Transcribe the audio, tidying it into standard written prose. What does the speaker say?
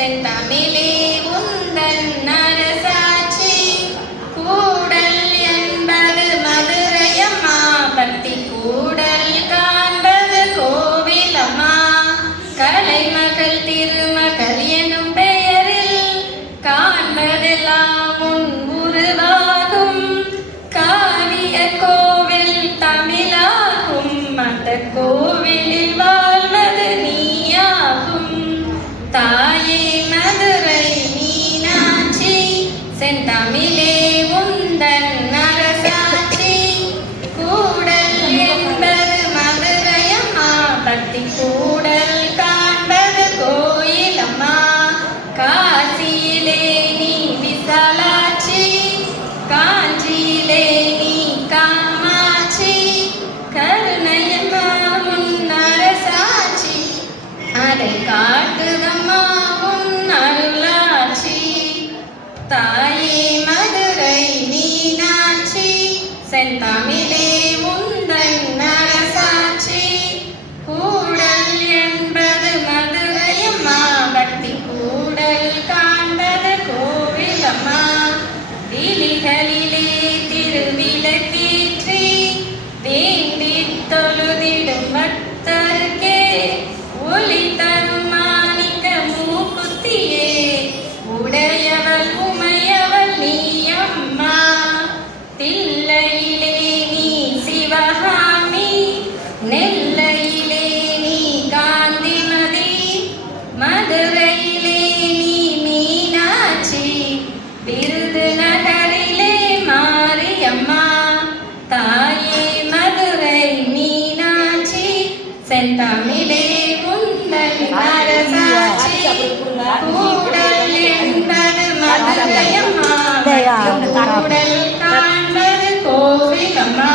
செந்தமிழே உந்தன் அரசாட்சி கூடல் என்பது மதுரையம்மா பக்தி கூடல் காண்பது கோவிலம்மா கலைமகள் திருமகள் எனும் பெயரில் காண்பதெல்லாம் உன் உருவாகும் காவிய கோவில் தமிழாகும் அந்த கோவிலில் வாழ்வது நீயாகும் தாயே மதுரை மீனாட்சி செந்தமிழே உந்தன் அரசாட்சி கூடல் என்பது மதுரையம்மா பக்தி கூடல் காண்பது கோயிலம்மா காசியிலே நீ விசாலாட்சி காஞ்சியிலே நீ காமாட்சி கருணையம்மா உன் அரசாட்சி அதை காட்டுதம்மா உன் அருளாட்சி தாயே மதுரை மீனாட்சி செந்தமிழே உந்தன் அரசாட்சி கூடல் என்பது மதுரையம்மா பக்தி கூடல் காண்பது கோவிலம்மா விழிகளிலே திருவிளக்கேற்றி வேண்டி தொழுதிடும் பக்தர்க்கே ஒளி தரும் மாணிக்க மூக்குத்தியே உடையவள் உமையவள் நீ அம்மா தில்லையிலே நீ சிவகாமி நெல்லையிலே நீ காந்திமதி மதுரையிலே நீ மீனாட்சி விருதுநகரிலே மாரியம்மா தாயே மதுரை மீனாட்சி செந்தமிழே உந்தன் அரசாட்சி கூடல் என்பது மதுரையம்மா கூடல் காண்பது கோவிலம்மா